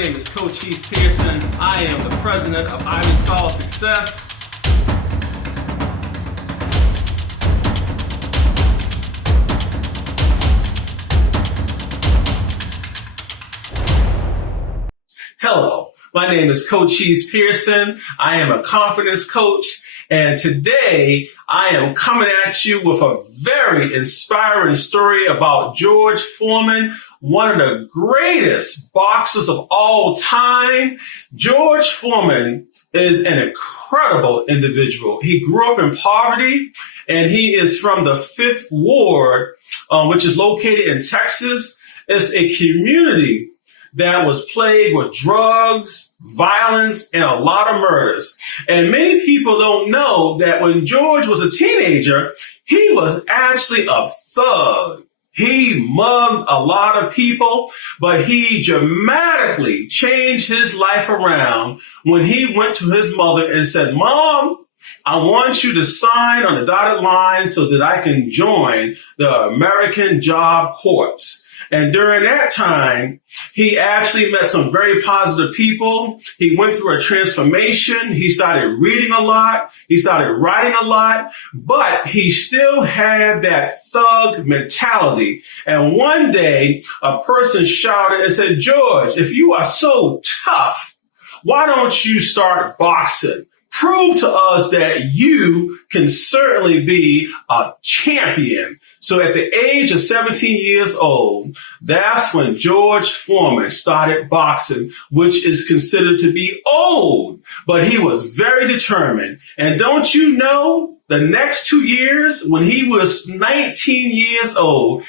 name is Cochise Pearson. I am the president of Ivy Scholar Success. Hello, my name is Cochise Pearson. I am a confidence coach, and today I am coming at you with a very inspiring story about George Foreman, one of the greatest boxers of all time. George Foreman is an incredible individual. He grew up in poverty, and he is from the 5th Ward, which is located in Texas. It's a community that was plagued with drugs, violence, and a lot of murders. And many people don't know that when George was a teenager, he was actually a thug. He mugged a lot of people, but he dramatically changed his life around when he went to his mother and said, "Mom, I want you to sign on the dotted line so that I can join the American Job Corps." And during that time, he actually met some very positive people. He went through a transformation. He started reading a lot. He started writing a lot, but he still had that thug mentality. And one day, a person shouted and said, "George, if you are so tough, why don't you start boxing? Prove to us that you can certainly be a champion." So at the age of 17 years old, that's when George Foreman started boxing, which is considered to be old, but he was very determined. And don't you know, the next 2 years, when he was 19 years old,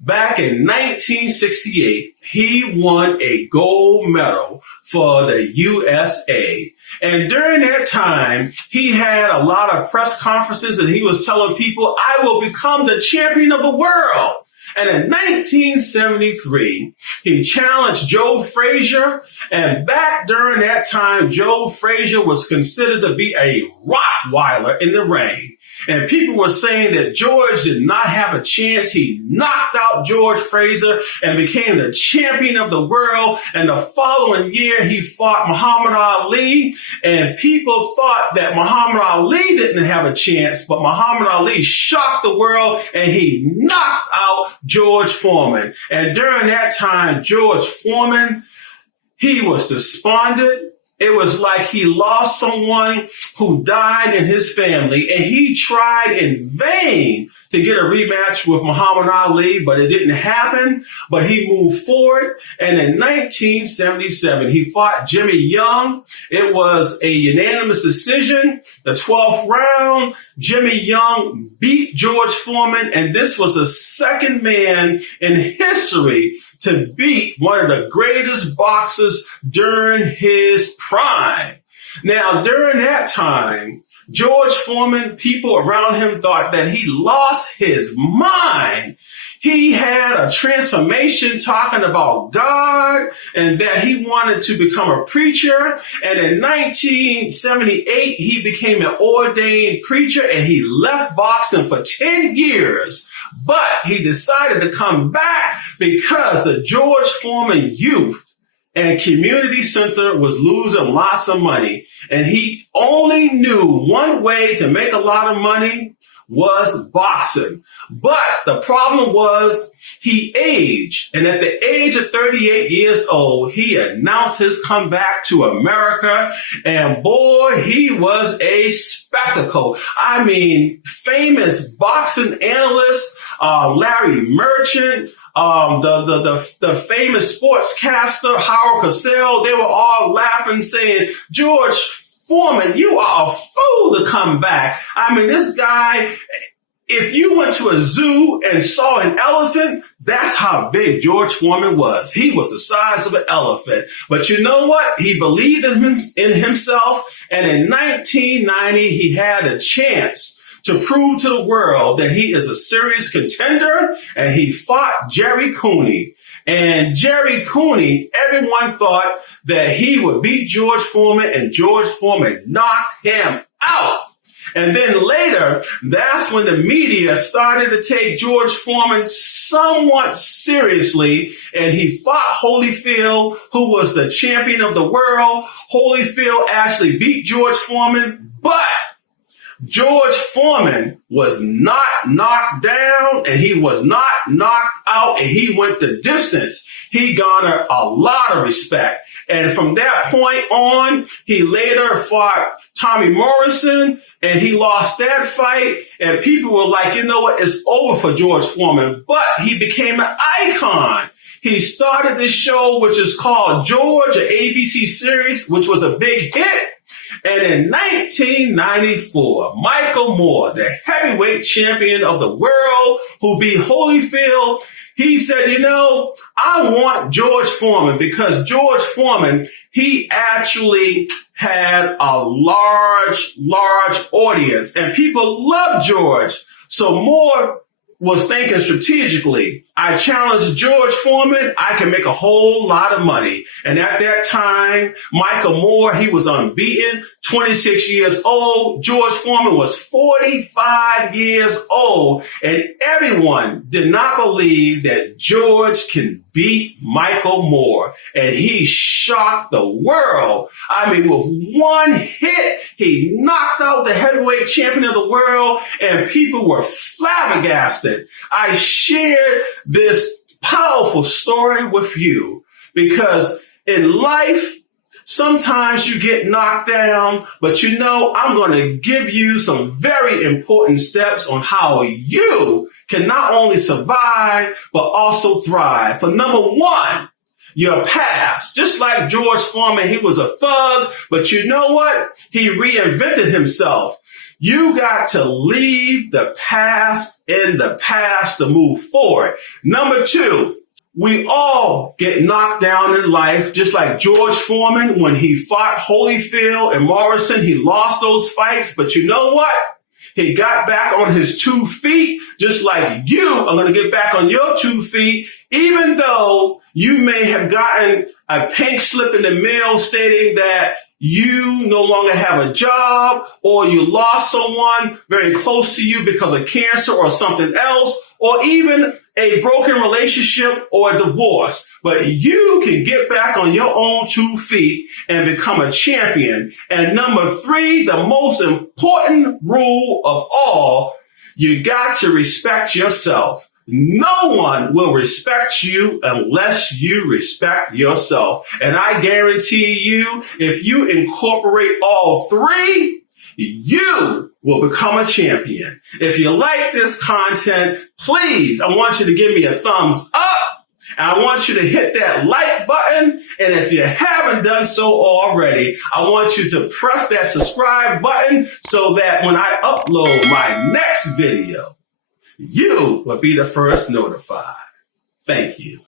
back in 1968, he won a gold medal for the USA. And during that time, he had a lot of press conferences and he was telling people, "I will become the champion of the world." And in 1973, he challenged Joe Frazier. And back during that time, Joe Frazier was considered to be a Rottweiler in the ring. And people were saying that George did not have a chance. He knocked out George Frazier and became the champion of the world. And the following year, he fought Muhammad Ali. And people thought that Muhammad Ali didn't have a chance, but Muhammad Ali shocked the world and he knocked out George Foreman. And during that time, George Foreman, he was despondent. It was like he lost someone who died in his family, and he tried in vain to get a rematch with Muhammad Ali, but it didn't happen. But he moved forward, and in 1977, he fought Jimmy Young. It was a unanimous decision. The 12th round, Jimmy Young beat George Foreman, and this was the second man in history to beat one of the greatest boxers during his prime. Now, during that time, George Foreman, people around him thought that he lost his mind. He had a transformation talking about God and that he wanted to become a preacher. And in 1978, he became an ordained preacher and he left boxing for 10 years. But he decided to come back because the George Foreman Youth and Community Center was losing lots of money. And he only knew one way to make a lot of money was boxing. But the problem was he aged. And at the age of 38 years old, he announced his comeback to America. And boy, he was a spectacle. I mean, famous boxing analysts, Larry Merchant, the famous sportscaster, Howard Cosell, they were all laughing, saying, "George Foreman, you are a fool to come back." I mean, this guy, if you went to a zoo and saw an elephant, that's how big George Foreman was. He was the size of an elephant. But you know what? He believed in himself. And in 1990, he had a chance to prove to the world that he is a serious contender, and he fought Jerry Cooney. And Jerry Cooney, everyone thought that he would beat George Foreman, and George Foreman knocked him out. And then later, that's when the media started to take George Foreman somewhat seriously, and he fought Holyfield, who was the champion of the world. Holyfield actually beat George Foreman, but George Foreman was not knocked down, and he was not knocked out, and he went the distance. He garnered a lot of respect. And from that point on, he later fought Tommy Morrison, and he lost that fight. And people were like, you know what, it's over for George Foreman. But he became an icon. He started this show, which is called George, an ABC series, which was a big hit. And in 1994, Michael Moore, the heavyweight champion of the world who beat Holyfield, he said, you know, I want George Foreman, because George Foreman, he actually had a large audience, and people loved George. So Moore was thinking strategically. I challenged George Foreman. I can make a whole lot of money. And at that time, Michael Moore, he was unbeaten, 26 years old. George Foreman was 45 years old. And everyone did not believe that George can beat Michael Moore. And he shocked the world. I mean, with one hit, he knocked out the heavyweight champion of the world, and people were flabbergasted. I shared this powerful story with you because in life, sometimes you get knocked down, but you know, I'm going to give you some very important steps on how you can not only survive, but also thrive. For number one, your past. Just like George Foreman, he was a thug, but you know what? He reinvented himself. You got to leave the past in the past to move forward. Number two, we all get knocked down in life, just like George Foreman. When he fought Holyfield and Morrison, he lost those fights. But you know what? He got back on his 2 feet, just like you are going to get back on your 2 feet, even though you may have gotten a pink slip in the mail stating that you no longer have a job, or you lost someone very close to you because of cancer or something else, or even a broken relationship or a divorce. But you can get back on your own 2 feet and become a champion. And number three, the most important rule of all, you got to respect yourself. No one will respect you unless you respect yourself. And I guarantee you, if you incorporate all three, you will become a champion. If you like this content, please, I want you to give me a thumbs up. And I want you to hit that like button. And if you haven't done so already, I want you to press that subscribe button so that when I upload my next video, you will be the first notified. Thank you.